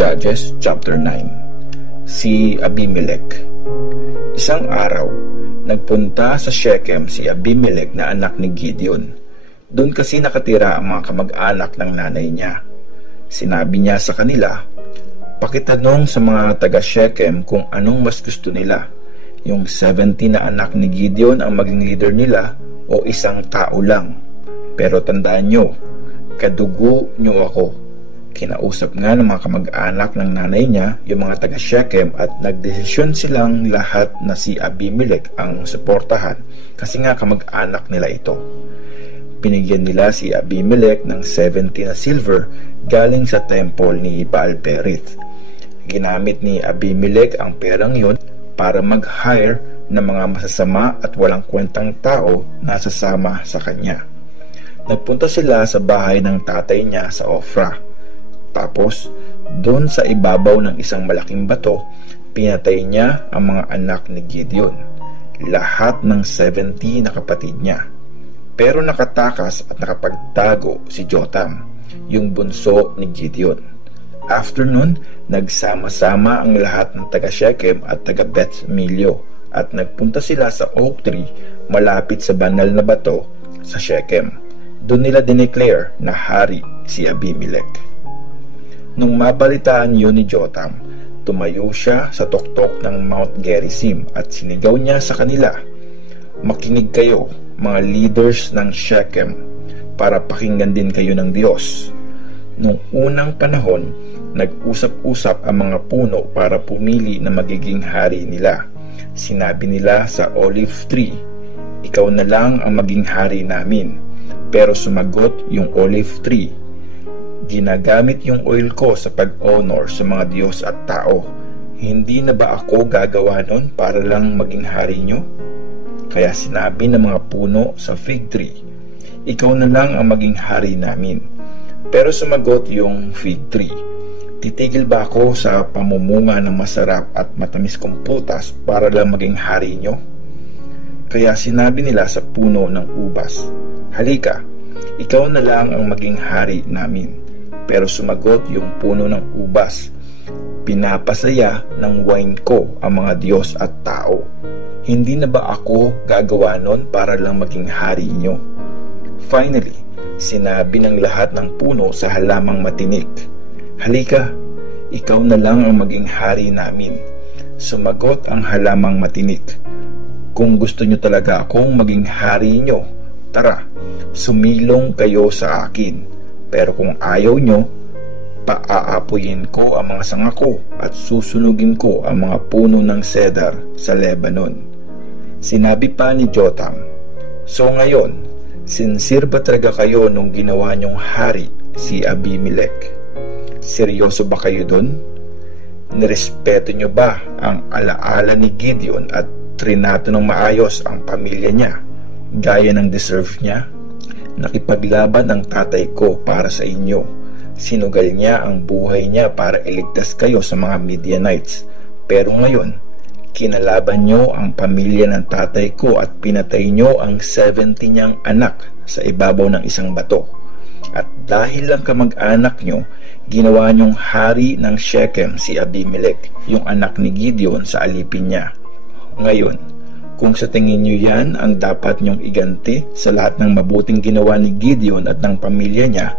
Judges chapter 9. Si Abimelech. Isang araw, nagpunta sa Shechem si Abimelech na anak ni Gideon. Doon kasi nakatira ang mga kamag-anak ng nanay niya. Sinabi niya sa kanila, "Pakitanong sa mga taga Shechem kung anong mas gusto nila, yung 70 na anak ni Gideon ang maging leader nila o isang tao lang. Pero tandaan nyo, kadugo nyo ako." Kinausap nga ng mga kamag-anak ng nanay niya yung mga taga Shechem at nagdesisyon silang lahat na si Abimelech ang suportahan kasi nga kamag-anak nila ito. Pinigyan nila si Abimelech ng 70 na silver galing sa temple ni Baal-Berith. Ginamit ni Abimelech ang perang yun para mag-hire ng mga masasama at walang kwentang tao na sasama sa kanya. Nagpunta sila sa bahay ng tatay niya sa Ophrah. Tapos, doon sa ibabaw ng isang malaking bato, pinatay niya ang mga anak ni Gideon, lahat ng 70 na kapatid niya. Pero nakatakas at nakapagtago si Jotam, yung bunso ni Gideon. After nun, nagsama-sama ang lahat ng taga Shechem at taga Beth Millo at nagpunta sila sa oak tree malapit sa banal na bato sa Shechem. Doon nila dineclare na hari si Abimelech. Nung mabalitaan yun ni Jotam, tumayo siya sa tuktok ng Mount Gerizim at sinigaw niya sa kanila, "Makinig kayo, mga leaders ng Shechem, para pakinggan din kayo ng Diyos." Nung unang panahon, nag-usap-usap ang mga puno para pumili na magiging hari nila. Sinabi nila sa olive tree, "Ikaw na lang ang maging hari namin." Pero sumagot yung olive tree, "Ginagamit yung oil ko sa pag-honor sa mga Diyos at tao. Hindi na ba ako gagawa nun para lang maging hari nyo?" Kaya sinabi ng mga puno sa fig tree, "Ikaw na lang ang maging hari namin." Pero sumagot yung fig tree, "Titigil ba ako sa pamumunga ng masarap at matamis kong prutas para lang maging hari nyo?" Kaya sinabi nila sa puno ng ubas, "Halika, ikaw na lang ang maging hari namin." Pero sumagot yung puno ng ubas, "Pinapasaya ng wine ko ang mga Diyos at tao. Hindi na ba ako gagawa nun para lang maging hari nyo?" Finally, sinabi ng lahat ng puno sa halamang matinik, "Halika, ikaw na lang ang maging hari namin." Sumagot ang halamang matinik, "Kung gusto nyo talaga akong maging hari nyo, tara, sumilong kayo sa akin. Pero kung ayaw nyo, paaapuyin ko ang mga sanga ko at susunugin ko ang mga puno ng cedar sa Lebanon." Sinabi pa ni Jotam, "So ngayon, sincere ba talaga kayo nung ginawa nyong hari si Abimelech? Seryoso ba kayo dun? Nirespeto nyo ba ang alaala ni Gideon at trinato ng maayos ang pamilya niya, gaya ng deserve niya? Nakipaglaban ang tatay ko para sa inyo. Sinugal niya ang buhay niya para iligtas kayo sa mga Midianites. Pero ngayon, kinalaban nyo ang pamilya ng tatay ko at pinatay nyo ang 70 niyang anak sa ibabaw ng isang bato. At dahil lang kamag-anak nyo, ginawa nyong hari ng Shechem si Abimelech, yung anak ni Gideon sa alipin niya. Ngayon, kung sa tingin nyo yan ang dapat nyong iganti sa lahat ng mabuting ginawa ni Gideon at ng pamilya niya,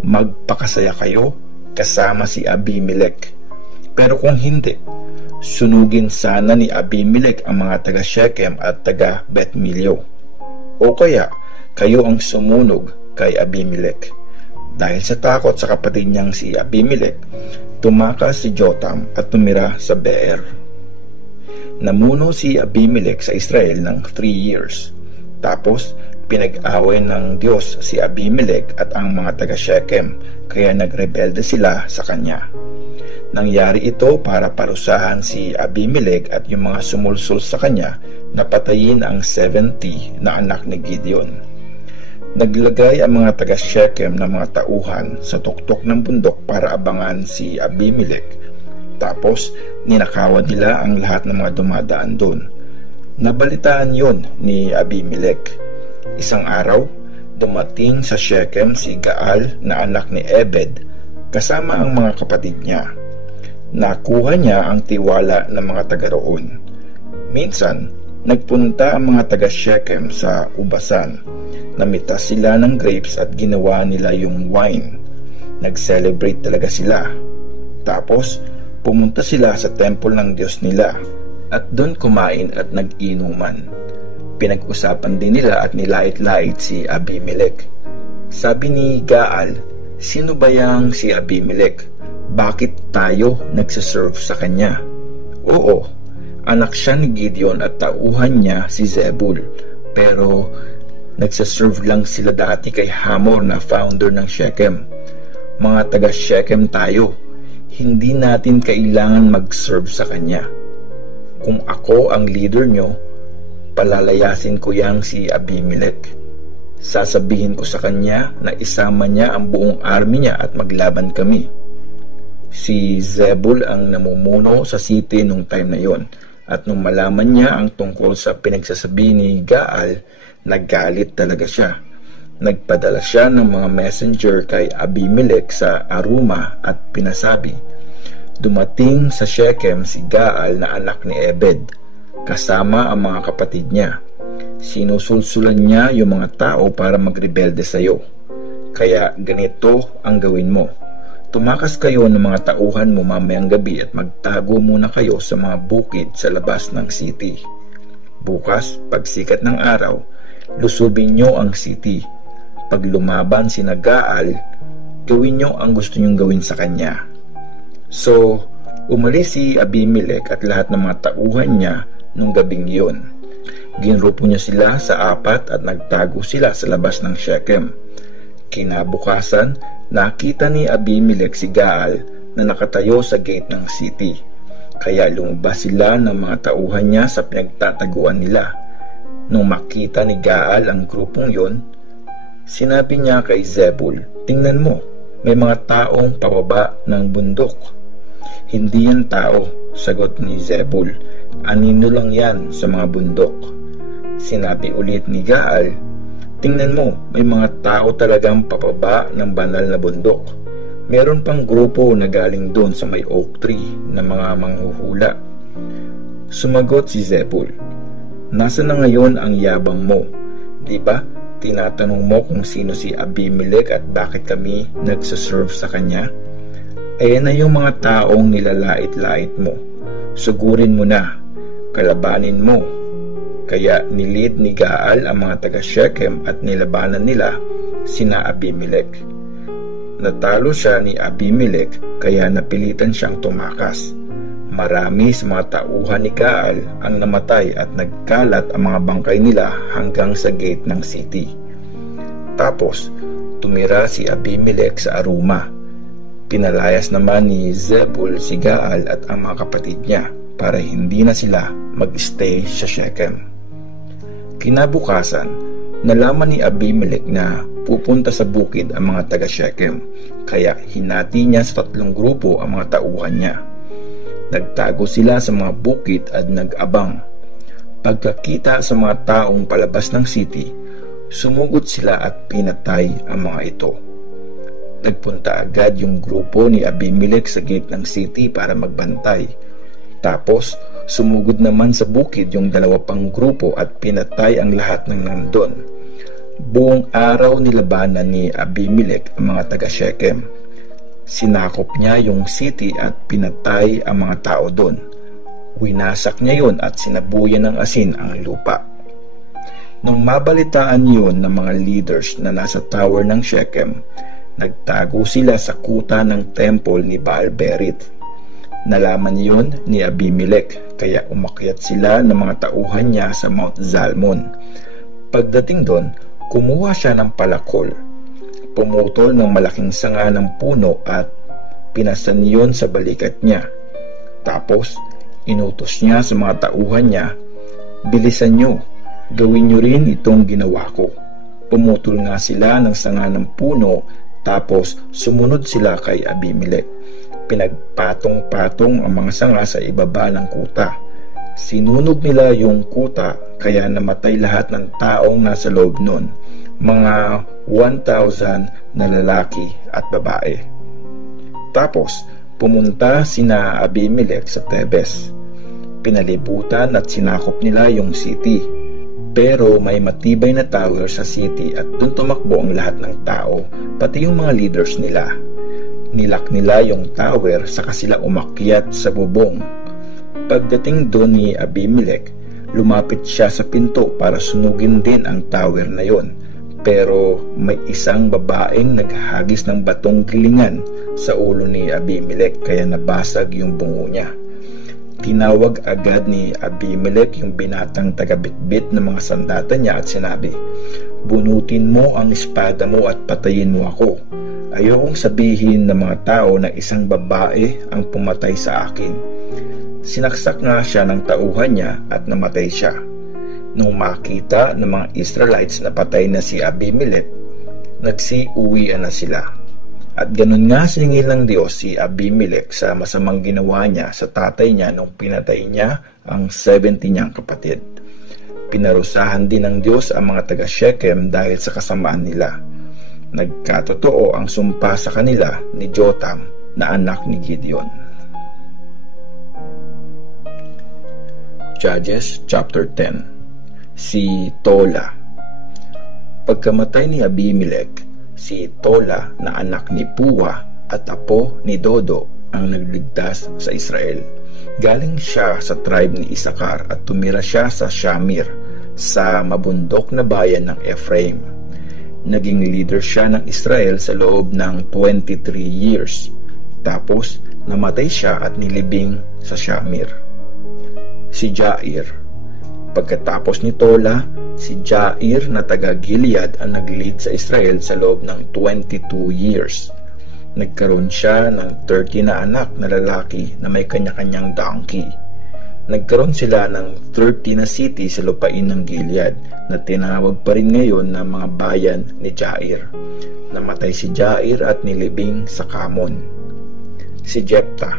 magpakasaya kayo kasama si Abimelech. Pero kung hindi, sunugin sana ni Abimelech ang mga taga Shechem at taga Beth Millo. O kaya, kayo ang sumunog kay Abimelech." Dahil sa takot sa kapatid niyang si Abimelech, tumakas si Jotam at tumira sa Beer. Namuno si Abimelech sa Israel ng 3 years. Tapos, pinag-away ng Diyos si Abimelech at ang mga taga Shechem, kaya nagrebelde sila sa kanya. Nangyari ito para parusahan si Abimelech at yung mga sumulsul sa kanya na patayin ang 70 na anak ni Gideon. Naglagay ang mga taga Shechem ng mga tauhan sa tuktok ng bundok para abangan si Abimelech. Tapos, ninakawan nila ang lahat ng mga dumadaan doon. Nabalitaan yon ni Abimelech. Isang araw, dumating sa Shechem si Gaal na anak ni Ebed kasama ang mga kapatid niya. Nakuha niya ang tiwala ng mga taga roon. Minsan, nagpunta ang mga taga Shechem sa ubasan. Namitas sila ng grapes at ginawa nila yung wine. Nag-celebrate talaga sila. Tapos, pumunta sila sa temple ng Diyos nila at doon kumain at nag-inuman. Pinag-usapan din nila at nilait-lait si Abimelech. Sabi ni Gaal, "Sino ba yang si Abimelech? Bakit tayo nagsaserve sa kanya?" Oo, anak siya ni Gideon at tauhan niya si Zebul. Pero nagsaserve lang sila dati kay Hamor na founder ng Shechem. Mga taga Shechem tayo. Hindi natin kailangan mag-serve sa kanya. Kung ako ang leader nyo, palalayasin ko yang si Abimelech. Sasabihin ko sa kanya na isama niya ang buong army niya at maglaban kami. Si Zebul ang namumuno sa city nung time na yon, at nung malaman niya ang tungkol sa pinagsasabi ni Gaal, nagalit talaga siya. Nagpadala siya ng mga messenger kay Abimelech sa Aruma at pinasabi, "Dumating sa Shechem si Gaal na anak ni Ebed, kasama ang mga kapatid niya. Sinusulsulan niya yung mga tao para magrebelde sa iyo. Kaya ganito ang gawin mo. Tumakas kayo ng mga tauhan mo mamayang gabi at magtago muna kayo sa mga bukid sa labas ng city. Bukas, pagsikat ng araw, lusubin niyo ang city. Pag lumaban si Gaal, gawin niyo ang gusto niyong gawin sa kanya." So, umalis si Abimelech at lahat ng mga tauhan niya nung gabing iyon. Ginrupo niya sila sa 4 at nagtago sila sa labas ng Shechem. Kinabukasan, nakita ni Abimelech si Gaal na nakatayo sa gate ng city. Kaya lumabas sila ng mga tauhan niya sa pinagtataguan nila. Nung makita ni Gaal ang grupong yon, sinabi niya kay Zebul, "Tingnan mo, may mga taong pababa ng bundok." "Hindi yan tao," sagot ni Zebul. "Anino lang yan sa mga bundok." Sinabi ulit ni Gaal, "Tingnan mo, may mga tao talagang papaba ng banal na bundok. Meron pang grupo na galing doon sa may oak tree na mga manghuhula." Sumagot si Zebul, "Nasa na ngayon ang yabang mo? Di ba tinatanong mo kung sino si Abimelech at bakit kami nagsaserve sa kanya? Ayan na yung mga taong nilalait-lait mo. Sugurin mo na, kalabanin mo." Kaya nilid ni Gaal ang mga taga Shechem at nilabanan nila sina Abimelech. Natalo siya ni Abimelech kaya napilitan siyang tumakas. Marami sa mga tauhan ni Gaal ang namatay at nagkalat ang mga bangkay nila hanggang sa gate ng city. Tapos tumira si Abimelech sa Aruma. Pinalayas naman ni Zebul si Gaal at ang mga kapatid niya para hindi na sila mag-stay sa Shechem. Kinabukasan, nalaman ni Abimelech na pupunta sa bukid ang mga taga Shechem, kaya hinati niya sa 3 grupo ang mga tauhan niya. Nagtago sila sa mga bukid at nag-abang. Pagkakita sa mga taong palabas ng city, sumugod sila at pinatay ang mga ito. Nagpunta agad yung grupo ni Abimelech sa gate ng city para magbantay. Tapos, sumugod naman sa bukid yung 2 pang grupo at pinatay ang lahat ng nandun. Buong araw nilabanan ni Abimelech ang mga taga Shechem. Sinakop niya yung city at pinatay ang mga tao doon. Winasak niya yon at sinabuyan ng asin ang lupa. Nung mabalitaan yon ng mga leaders na nasa tower ng Shechem, nagtago sila sa kuta ng temple ni Baal-berith. Nalaman yon ni Abimelech, kaya umakyat sila ng mga tauhan niya sa Mount Zalmon. Pagdating doon, kumuha siya ng palakol. Pumutol ng malaking sanga ng puno at pinasan yon sa balikat niya. Tapos, inutos niya sa mga tauhan niya, "Bilisan nyo, gawin nyo rin itong ginawa ko." Pumutol nga sila ng sanga ng puno, tapos sumunod sila kay Abimelech. Pinagpatong-patong ang mga sanga sa ibaba ng kuta. Sinunog nila yung kuta kaya namatay lahat ng taong nasa loob nun, mga 1,000 na lalaki at babae. Tapos Pumunta sina Abimelech sa Tebes. Pinalibutan at sinakop nila yung city. Pero may matibay na tower sa city at dun tumakbo ang lahat ng tao, pati yung mga leaders nila. Nilak nila yung tower saka sila umakyat sa bubong. Pagdating doon ni Abimelech, lumapit siya sa pinto para sunugin din ang tower na yon. Pero may isang babaeng naghagis ng batong gilingan sa ulo ni Abimelech kaya nabasag yung bungo niya. Tinawag agad ni Abimelech yung binatang tagabitbit ng mga sandata niya at sinabi, "Bunutin mo ang espada mo at patayin mo ako. Ayokong sabihin ng mga tao na isang babae ang pumatay sa akin." Sinaksak nga siya ng tauhan niya at namatay siya. Nung makita ng mga Israelites na patay na si Abimelech, nagsiuwian na sila. At ganun nga siningil ng Diyos si Abimelech sa masamang ginawa niya sa tatay niya nung pinatay niya ang 70 niyang kapatid. Pinarusahan din ng Diyos ang mga taga Shechem dahil sa kasamaan nila. Nagkatotoo ang sumpa sa kanila ni Jotam na anak ni Gideon. Judges chapter 10. Si Tola. Pagkamatay ni Abimelech, si Tola na anak ni Puwa at apo ni Dodo ang nagligtas sa Israel. Galing siya sa tribe ni Isakar at tumira siya sa Shamir, sa mabundok na bayan ng Ephraim. Naging leader siya ng Israel sa loob ng 23 years. Tapos namatay siya at nilibing sa Shamir. Si Jair. Pagkatapos ni Tola, si Jair na taga Gilead ang nag-lead sa Israel sa loob ng 22 years. Nagkaroon siya ng 30 na anak na lalaki na may kanya-kanyang donkey. Nagkaroon sila ng 30 na city sa lupain ng Gilead na tinawag pa rin ngayon na mga bayan ni Jair. Namatay si Jair at nilibing sa Kamon. Si Jephthah.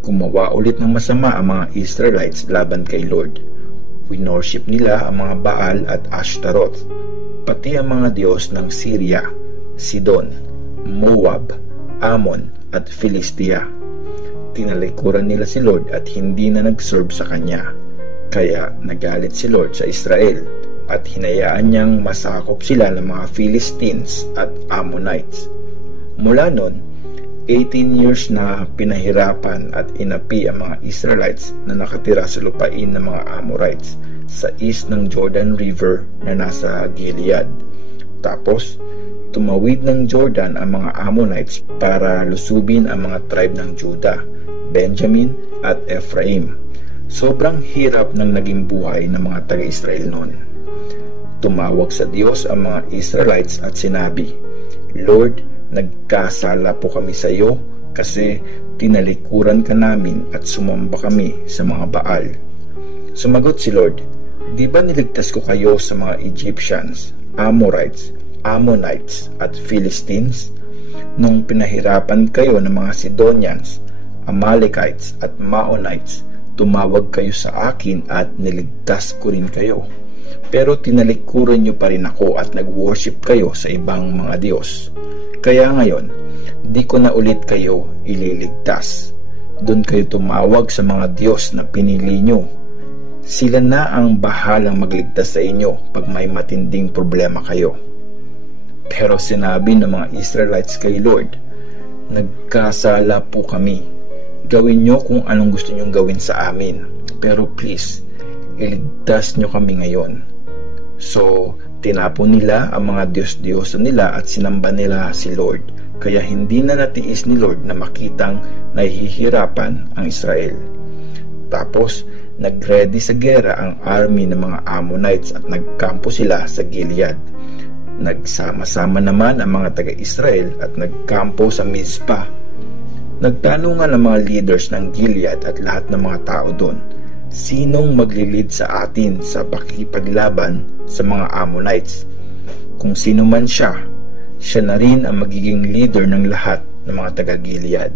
Gumawa ulit ng masama ang mga Israelites laban kay Lord. Winorship nila ang mga Baal at Ashtaroth, pati ang mga Diyos ng Syria, Sidon, Moab, Ammon at Philistia. Tinalikuran nila si Lord at hindi na nag-serve sa kanya. Kaya nagalit si Lord sa Israel at hinayaan niyang masakop sila ng mga Philistines at Ammonites. Mula noon, 18 years na pinahirapan at inapi ang mga Israelites na nakatira sa lupain ng mga Amorites sa east ng Jordan River na nasa Gilead. Tapos, tumawid ng Jordan ang mga Ammonites para lusubin ang mga tribe ng Judah, Benjamin at Ephraim. Sobrang hirap ng naging buhay ng mga taga-Israel noon. Tumawag sa Diyos ang mga Israelites at sinabi, "Lord, nagkasala po kami sa iyo kasi tinalikuran ka namin at sumamba kami sa mga Baal." Sumagot si Lord, "Di ba niligtas ko kayo sa mga Egyptians, Amorites, Ammonites at Philistines? Nung pinahirapan kayo ng mga Sidonians, Amalekites at Maonites, tumawag kayo sa akin at niligtas ko rin kayo. Pero tinalikuran niyo pa rin ako at nag-worship kayo sa ibang mga Diyos. Kaya ngayon, di ko na ulit kayo ililigtas. Doon kayo tumawag sa mga Diyos na pinili nyo. Sila na ang bahalang magligtas sa inyo pag may matinding problema kayo." Pero sinabi ng mga Israelites kay Lord, "Nagkasala po kami. Gawin nyo kung anong gusto nyong gawin sa amin. Pero please, iligtas nyo kami ngayon." So, tinapon nila ang mga Diyos-Diyosan nila at sinamba nila si Lord. Kaya hindi na natiis ni Lord na makitang nahihirapan ang Israel. Tapos, nag-ready sa gera ang army ng mga Ammonites at nagkampo sila sa Gilead. Nagsama-sama naman ang mga taga-Israel at nagkampo sa Mizpah. Nagtanungan ang mga leaders ng Gilead at lahat ng mga tao doon, "Sinong maglilid sa atin sa pakikipaglaban sa mga Ammonites? Kung sino man siya, siya na rin ang magiging leader ng lahat ng mga taga-Gilead."